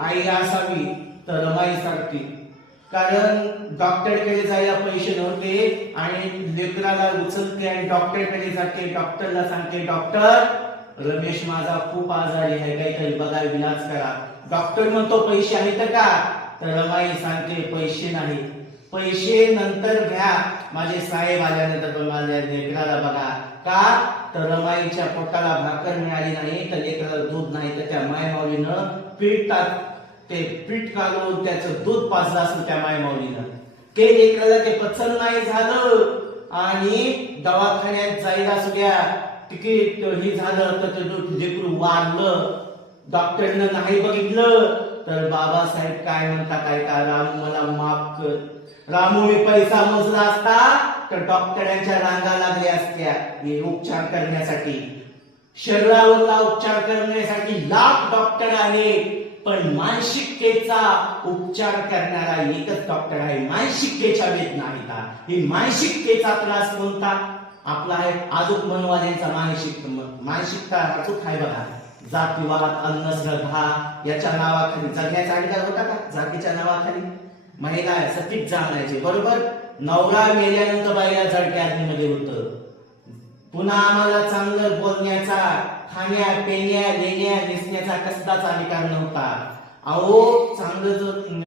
आई असावी तर रमाईसारखी, कारण डॉक्टरकडे जायला पैसे नव्हते आणि लेकराला उचलते आणि डॉक्टरकडे जाते. डॉक्टरला सांगते, डॉक्टर रमेश माझा खूप आजारी आहे, काहीतरी बघा, इलाज करा. डॉक्टर म्हणतो पैसे आहेत का? तर रमाई सांगते पैसे नाही. पैसे नंतर घ्या, माझे साहेब आल्यानंतर पण माझ्या लेकराला बघा. का? तर रमाईच्या पोटाला भाकर मिळाली नाही, तर लेकराला दूध नाही, तर त्या मायमाऊलीनं ते पीठ काढून त्याचं दूध पाजलं असेल त्या मायमाऊलीनं. ते लेकराला ते पचन नाही झालं आणि दवाखान्यात जायला सुद्धा तिकीट हे झालं तर ते लेकरू वाढलं. डॉक्टरनं नाही बघितलं तर बाबासाहेब काय म्हणता, काय का, रामू मला माफ कर. रामूने पैसा मोजला असता तर डॉक्टरांच्या रांगा लागल्या असत्या हे उपचार करण्यासाठी. शरीरावरला उपचार करण्यासाठी लाख डॉक्टर आहेत, पण मानसिकतेचा उपचार करणारा एकच डॉक्टर आहे. मानसिकतेच्या वेदना आहेत. ही मानसिकतेचा त्रास कोणता? आपला आहे आजूक मनवाल्यांचा मानसिकता अचूक आहे बघा. जातीवाद, अंधश्रद्धा याच्या नावाखाली जगण्याचा अधिकार होता का? जातीच्या नावाखाली महिला सतीत जाण्याचे, बरोबर. नवरा मेल्यानंतर बाईला जळक्या अग्नीमध्ये होतं. पुन्हा आम्हाला चांगलं बोलण्याचा, खाण्या पेण्या लेण्या नेसण्याचा कसलाच अधिकार नव्हता. अहो चांगलं जर